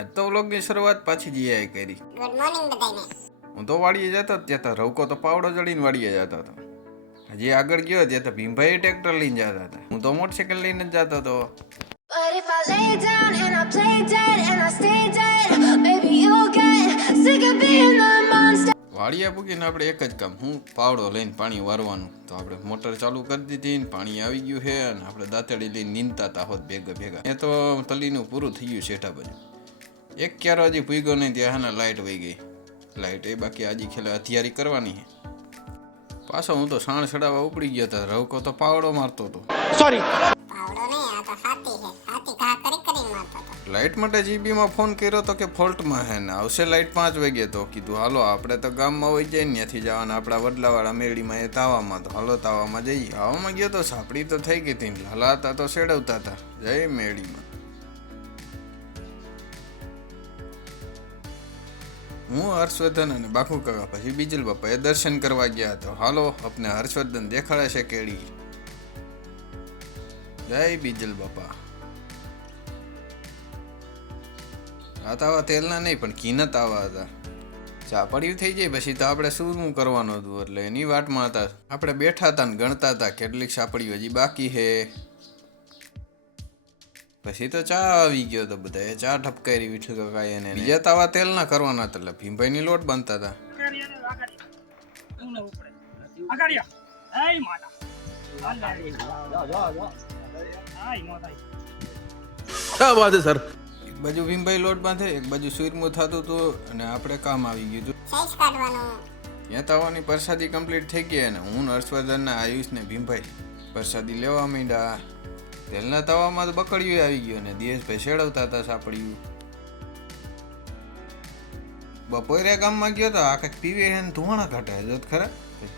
આજ તો વ્લોગની શરૂઆત પાછી જીઆઈ કરી. ગુડ મોર્નિંગ બધાને. હું તો વાડીએ જતો ત્યાં તો રવકો તો પાવડો ચડીને વાડીએ જતો હતો. હજી આગળ ગયો ત્યાં તો ભીમભાઈ ટ્રેક્ટર લઈને જતા હતા. હું તો મોટરસાઇકલ લઈને જ જતો હતો. But if I lay down and I play dead and I stay dead, baby you'll get sick of being the monster. વાડીએ પૂગીને આપણે એક જ કામ, હું પાવડો લઈને પાણી વારવાનું. તો આપણે મોટર ચાલુ કરી દીધી ને પાણી આવી ગયું છે અને આપણે દાંતડી લઈને નીંદતા હતા હોત ભેગા. એ તો તલીનું પૂરું થઈ ગયું શેઠા બાજુ. એક ક્યારો હજી પૂગ્યો નહીં ત્યાં હાના લાઇટ વહી ગઈ. લાઇટ એ બાકી આજે ખેલા હથિયારી કરવાની છે. પાછો હું તો સાણ સડાવવા ઉપડી ગયો હતો. રવકો તો પાવડો મારતો હતો. પાવડો નહીં, આ તો હાથી છે. હાથી ઘા કરી મારતો હતો. લાઇટ માટે જીબીમાં ફોન કર્યો તો કે ફોલ્ટમાં હે ને આવશે લાઇટ 5 વાગે. તો કીધું હાલો આપણે તો ગામમાં હોય જાય ને ત્યાંથી જવાના આપણા વડલાવાળા મેળીમાં એ તાવામાં. તો હાલો તાવામાં જઈએ. આવામાં ગયો તો સાપડી તો થઈ ગઈ હતી. લાલા હતા તો સેડવતા હતા. જય મેળીમાં. હું હર્ષવર્ધન અને બાપુ કાકા પછી બીજલ બાપા એ દર્શન કરવા ગયા. તો હાલો આપને હર્ષવર્ધન દેખાડે છે કેડી. જય બીજલ બાપા. આ તાવા તેલના નહીં પણ ઘીના તાવા હતા. ચાપડિયું થઈ જાય પછી તો આપણે શું કરવાનું હતું એટલે એની વાટમાં હતા. આપણે બેઠા હતા ને ગણતા હતા કેટલીક સાપડીઓ હજી બાકી છે. પછી તો ચા આવી ગયો તો બધા એ ચા ઠપકારી વિઠ્ઠલ કાકાએ એને બીજા તાવા તેલના કરવાના હતા એટલે ભીમભાઈની લોટ બાંધતા હતા. क्या बात है सर. એક બાજુ ભીમભાઈ લોટ બાંધે, એક બાજુ સુરમું થતું હતું અને આપણે કામ આવી ગયું હતું. સાઈઝ કાઢવાનું. ત્યાં તાવાની પ્રસાદી કમ્પ્લીટ થઈ ગઈ અને હું હર્ષવર્ધન ને આયુષ ને ભીમભાઈ પ્રસાદી લેવા માંડ્યા. તેલના તવામાં તો બકડિયું આવી ગયું અને દિયેશભાઈ શેડવતા હતા સાપડિયું. બપોરે ગામમાં ગયો તો આ કંઈક પીવે છે ને ધુવાણા કાઢે જોત ખરા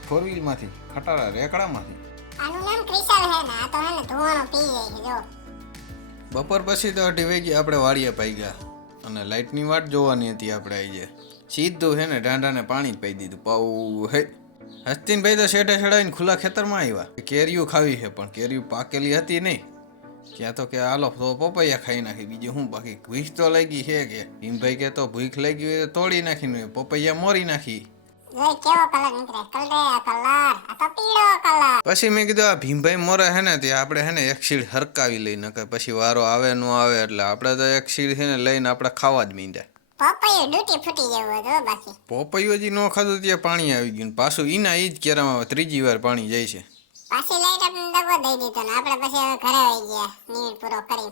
4 વ્હીલમાંથી ખટારા રેકડામાંથી. આનું નામ ક્રિશાલ છે ને, આ તો હે ને ધુવાનો પી જાય છે જો. બપોર પછી તો 2:30 વાગે આપણે વાડીએ પાઈ ગયા અને લાઇટની વાટ જોવાની હતી. આપણે આવી જાય સીધું છે ને ડાંડાને પાણી જ પાઈ દીધું. પાઉ હે હસ્તીનભાઈ તો શેઠે ચડાવીને ખુલ્લા ખેતરમાં આવ્યા. કેરીયું ખાવી છે પણ કેરીયું પાકેલી હતી નહીં. ક્યાં તો કે હાલો તો પપૈયા ખાઈ નાખી. બીજું શું બાકી ભૂખ તો લાગી છે કે ભીમભાઈ કે તો ભૂખ લાગી હોય તો તોડી નાખીને પપૈયા મોરી નાખી. જોઈ કેવો કલર નીકળે. કલરે કલર, આ તો પીળો કલર. પછી મેં કીધું આ ભીમભાઈ મોરે હે ને ત્યાં આપણે હે ને એક શીડ હરકાવી લઈ નકર પછી વારો આવે ન આવે એટલે આપણે તો એક શીડ છે ને લઈને આપણે ખાવા જ મીંડ્યા. પપૈયું ડૂટી ફૂટી જેવું હતું બાકી. પપૈયું હજી ન ખાધું ત્યાં પાણી આવી ગયું. પાછું ઈના ઈ જ કેરામાં 3જી વાર પાણી જાય છે. પાછી લાઈટ આપણે દગો દઈ દીધો ને આપણે પછી હવે ઘરે આવી ગયા નીર પૂરો કરી.